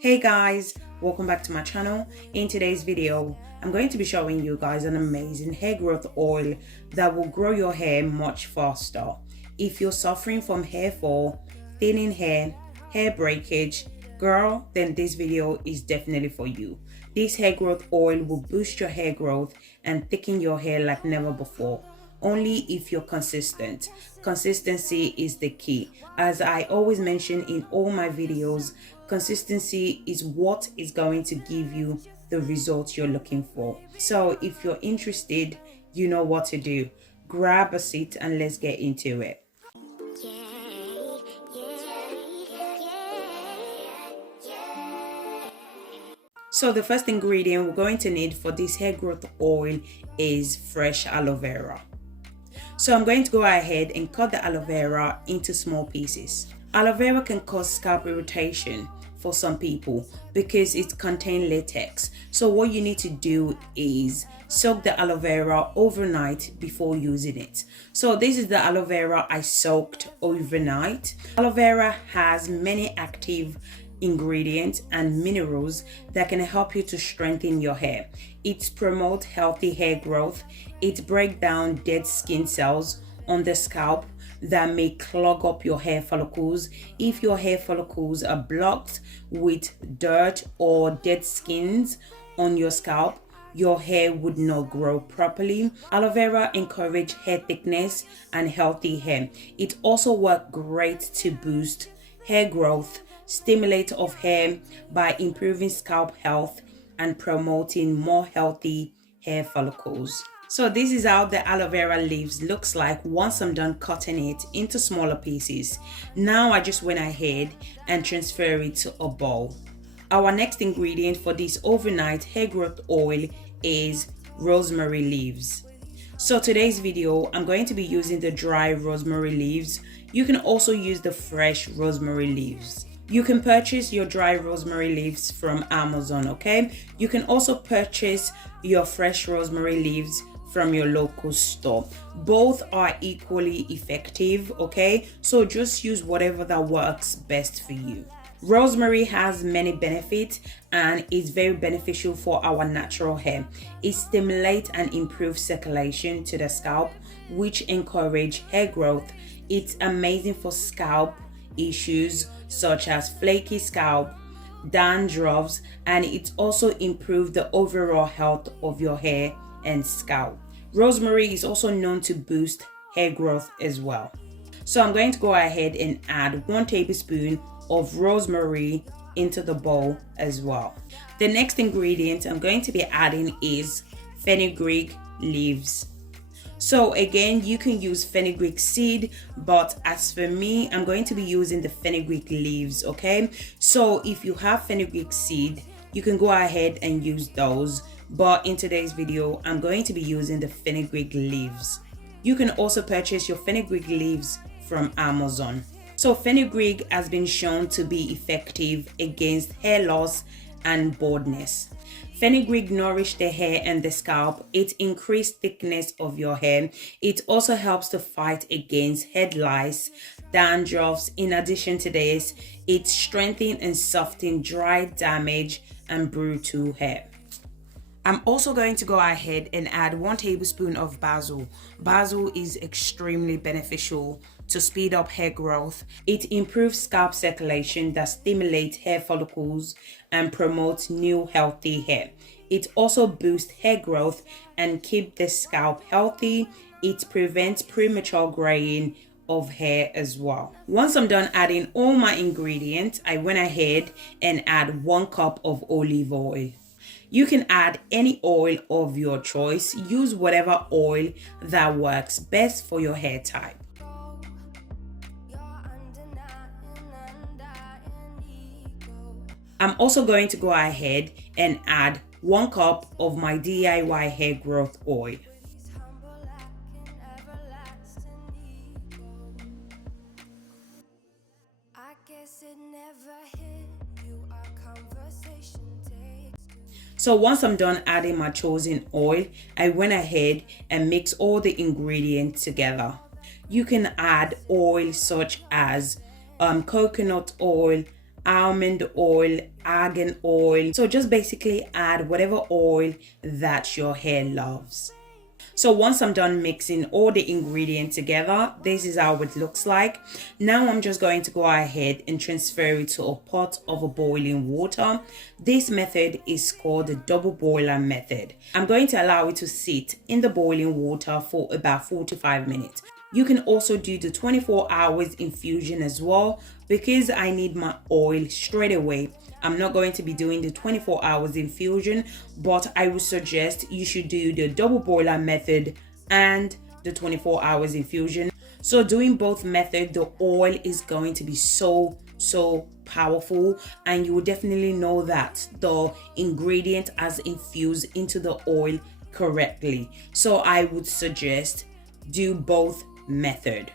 Hey guys, welcome back to my channel. In today's video, I'm going to be showing you guys an amazing hair growth oil that will grow your hair much faster. If you're suffering from hair fall, thinning hair, hair breakage, girl, then this video is definitely for you. This hair growth oil will boost your hair growth and thicken your hair like never before. Only if you're consistent. Consistency is the key. As I always mention in all my videos, consistency is what is going to give you the results you're looking for. So if you're interested, you know what to do. Grab a seat and let's get into it. So the first ingredient we're going to need for this hair growth oil is fresh aloe vera. So I'm going to go ahead and cut the aloe vera into small pieces. Aloe vera can cause scalp irritation for some people because it contains latex. So what you need to do is soak the aloe vera overnight before using it. So this is the aloe vera I soaked overnight. Aloe vera has many active ingredients and minerals that can help you to strengthen your hair. It promotes healthy hair growth. It breaks down dead skin cells on the scalp that may clog up your hair follicles. If your hair follicles are blocked with dirt or dead skins on your scalp, your hair would not grow properly. Aloe vera encourages hair thickness and healthy hair. It also works great to boost hair growth, stimulate of hair by improving scalp health and promoting more healthy hair follicles. So this is how the aloe vera leaves looks like once I'm done cutting it into smaller pieces. Now I just went ahead and transfer it to a bowl. Our next ingredient for this overnight hair growth oil is rosemary leaves. So today's video, I'm going to be using the dry rosemary leaves. You can also use the fresh rosemary leaves. You can purchase your dry rosemary leaves from Amazon, okay? You can also purchase your fresh rosemary leaves from your local store. Both are equally effective, okay? So just use whatever that works best for you. Rosemary has many benefits and is very beneficial for our natural hair. It stimulates and improves circulation to the scalp, which encourage hair growth. It's amazing for scalp issues such as flaky scalp, dandruffs, and it also improves the overall health of your hair and scalp. Rosemary is also known to boost hair growth as well. So I'm going to go ahead and add 1 tablespoon of rosemary into the bowl as well. The next ingredient I'm going to be adding is fenugreek leaves. So again, you can use fenugreek seed, but as for me, I'm going to be using the fenugreek leaves, okay? So if you have fenugreek seed, you can go ahead and use those. But in today's video, I'm going to be using the fenugreek leaves. You can also purchase your fenugreek leaves from Amazon. So fenugreek has been shown to be effective against hair loss and baldness. Fenugreek nourishes the hair and the scalp. It increases thickness of your hair. It also helps to fight against head lice, dandruffs. In addition to this, it strengthens and softens dry, damaged, and brittle hair. I'm also going to go ahead and add 1 tablespoon of basil. Basil is extremely beneficial to speed up hair growth. It improves scalp circulation that stimulates hair follicles and promotes new healthy hair. It also boosts hair growth and keeps the scalp healthy. It prevents premature graying of hair as well. Once I'm done adding all my ingredients, I went ahead and add 1 cup of olive oil. You can add any oil of your choice. Use whatever oil that works best for your hair type. I'm also going to go ahead and add 1 cup of my DIY hair growth oil. So once I'm done adding my chosen oil, I went ahead and mixed all the ingredients together. You can add oil such as coconut oil, almond oil, argan oil. So just basically add whatever oil that your hair loves. So once I'm done mixing all the ingredients together, this is how it looks like. Now I'm just going to go ahead and transfer it to a pot of boiling water. This method is called the double boiler method. I'm going to allow it to sit in the boiling water for about 45 minutes. You can also do the 24 hours infusion as well, because I need my oil straight away. I'm not going to be doing the 24 hours infusion, but I would suggest you should do the double boiler method and the 24 hours infusion. So doing both methods, the oil is going to be so powerful, and you will definitely know that the ingredient has infused into the oil correctly. So I would suggest do both method.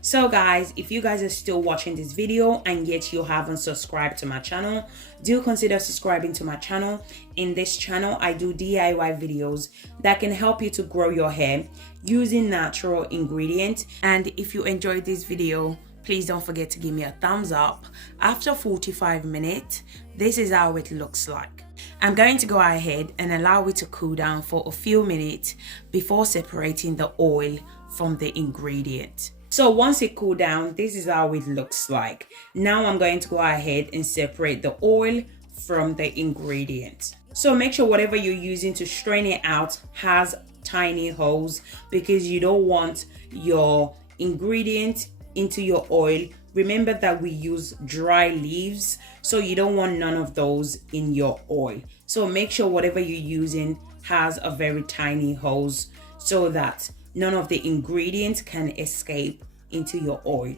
So guys, if you guys are still watching this video and yet you haven't subscribed to my channel, do consider subscribing to my channel. In this channel, I do DIY videos that can help you to grow your hair using natural ingredients. And if you enjoyed this video, please don't forget to give me a thumbs up. After 45 minutes, this is how it looks like. I'm going to go ahead and allow it to cool down for a few minutes before separating the oil from the ingredient. So once it cooled down, this is how it looks like. Now I'm going to go ahead and separate the oil from the ingredient. So make sure whatever you're using to strain it out has tiny holes, because you don't want your ingredient into your oil. Remember that we use dry leaves, so you don't want none of those in your oil. So make sure whatever you're using has a very tiny holes so that none of the ingredients can escape into your oil.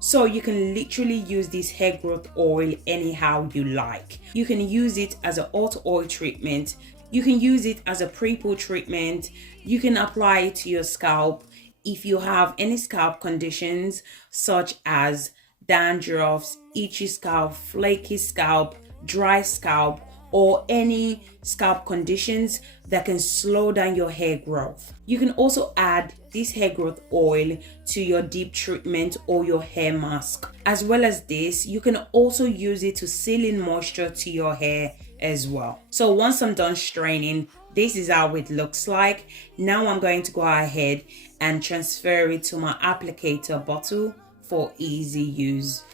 So you can literally use this hair growth oil anyhow you like. You can use it as a hot oil treatment. You can use it as a pre-poo treatment. You can apply it to your scalp if you have any scalp conditions such as dandruff, itchy scalp, flaky scalp, dry scalp, or any scalp conditions that can slow down your hair growth. You can also add this hair growth oil to your deep treatment or your hair mask. As well as this, you can also use it to seal in moisture to your hair as well. So once I'm done straining, this is how it looks like. Now I'm going to go ahead and transfer it to my applicator bottle for easy use.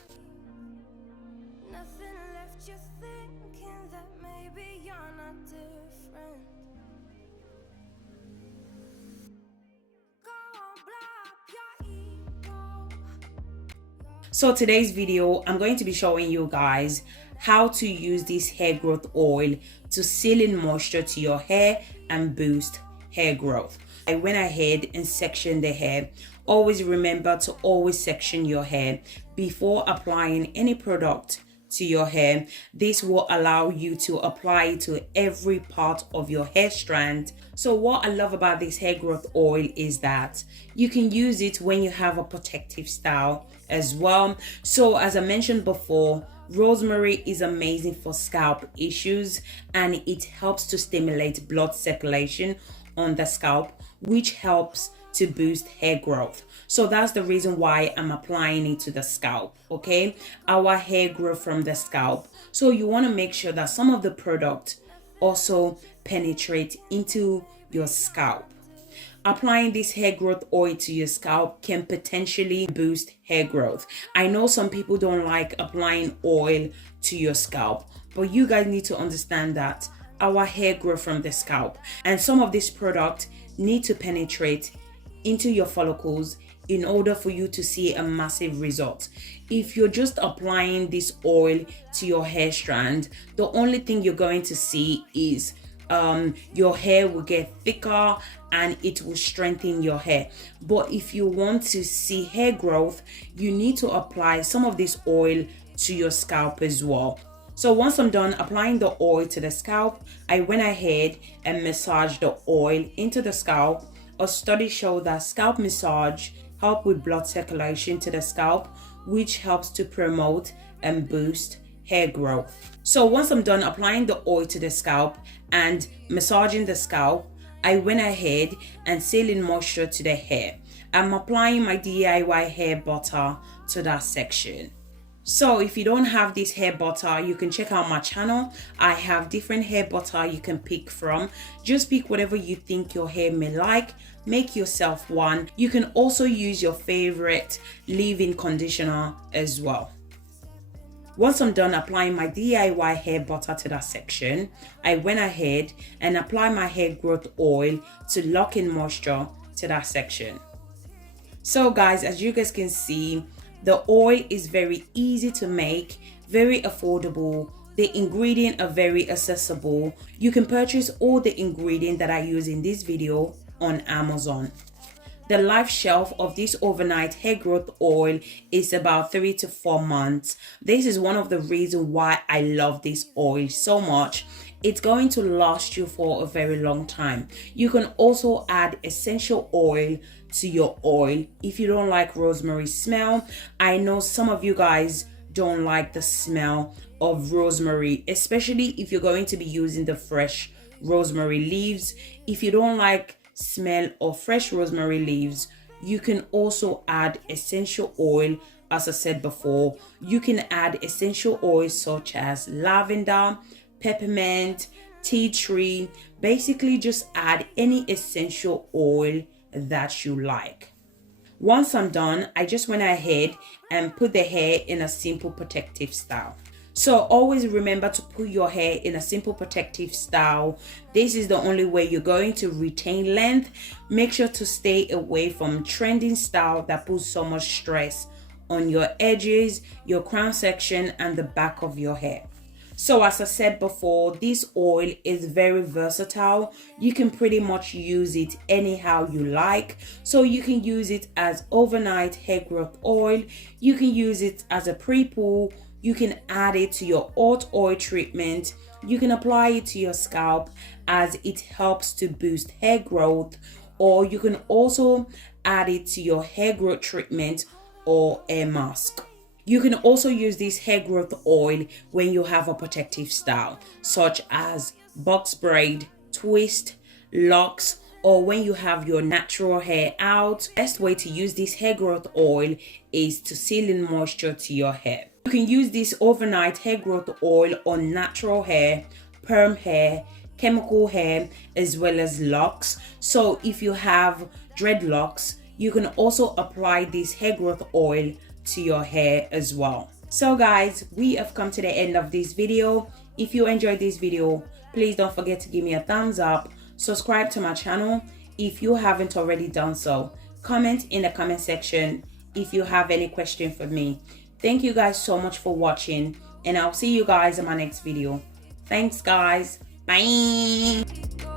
So today's video, I'm going to be showing you guys how to use this hair growth oil to seal in moisture to your hair and boost hair growth. I went ahead and sectioned the hair. Always remember to always section your hair before applying any product to your hair. This will allow you to apply it to every part of your hair strand. So what I love about this hair growth oil is that you can use it when you have a protective style as well. So as I mentioned before, rosemary is amazing for scalp issues, and it helps to stimulate blood circulation on the scalp, which helps to boost hair growth. So that's the reason why I'm applying it to the scalp. Okay, our hair grows from the scalp, so you want to make sure that some of the product also penetrate into your scalp. Applying this hair growth oil to your scalp can potentially boost hair growth. I know some people don't like applying oil to your scalp, but you guys need to understand that our hair grows from the scalp, and some of this product need to penetrate into your follicles in order for you to see a massive result. If you're just applying this oil to your hair strand, the only thing you're going to see is your hair will get thicker and it will strengthen your hair. But if you want to see hair growth, you need to apply some of this oil to your scalp as well. So once I'm done applying the oil to the scalp, I went ahead and massaged the oil into the scalp. A study showed that scalp massage helps with blood circulation to the scalp, which helps to promote and boost hair growth. So once I'm done applying the oil to the scalp and massaging the scalp, I went ahead and sealing moisture to the hair. I'm applying my DIY hair butter to that section. So if you don't have this hair butter, you can check out my channel. I have different hair butter you can pick from. Just pick whatever you think your hair may like. Make yourself one. You can also use your favorite leave-in conditioner as well. Once I'm done applying my DIY hair butter to that section, I went ahead and applied my hair growth oil to lock in moisture to that section. So guys, as you guys can see, the oil is very easy to make, very affordable. The ingredients are very accessible. You can purchase all the ingredients that I use in this video on Amazon. The life shelf of this overnight hair growth oil is about 3 to 4 months. This is one of the reasons why I love this oil so much. It's going to last you for a very long time. You can also add essential oil to your oil if you don't like rosemary smell. I know some of you guys don't like the smell of rosemary, especially if you're going to be using the fresh rosemary leaves. If you don't like smell of fresh rosemary leaves, you can also add essential oil. As I said before, you can add essential oils such as lavender, peppermint, tea tree. Basically just add any essential oil that you like. Once I'm done, I just went ahead and put the hair in a simple protective style. So always remember to put your hair in a simple protective style. This is the only way you're going to retain length. Make sure to stay away from trending style that puts so much stress on your edges, your crown section, and the back of your hair. So as I said before, this oil is very versatile. You can pretty much use it anyhow you like. So you can use it as overnight hair growth oil. You can use it as a pre-poo. You can add it to your hot oil treatment. You can apply it to your scalp as it helps to boost hair growth. Or you can also add it to your hair growth treatment or hair mask. You can also use this hair growth oil when you have a protective style, such as box braid, twist, locks, or when you have your natural hair out. Best way to use this hair growth oil is to seal in moisture to your hair. You can use this overnight hair growth oil on natural hair, perm hair, chemical hair, as well as locks. So if you have dreadlocks, you can also apply this hair growth oil to your hair as well. So guys, we have come to the end of this video. If you enjoyed this video, please don't forget to give me a thumbs up, subscribe to my channel if you haven't already done so, comment in the comment section if you have any question for me. Thank you guys so much for watching, and I'll see you guys in my next video. Thanks guys, bye.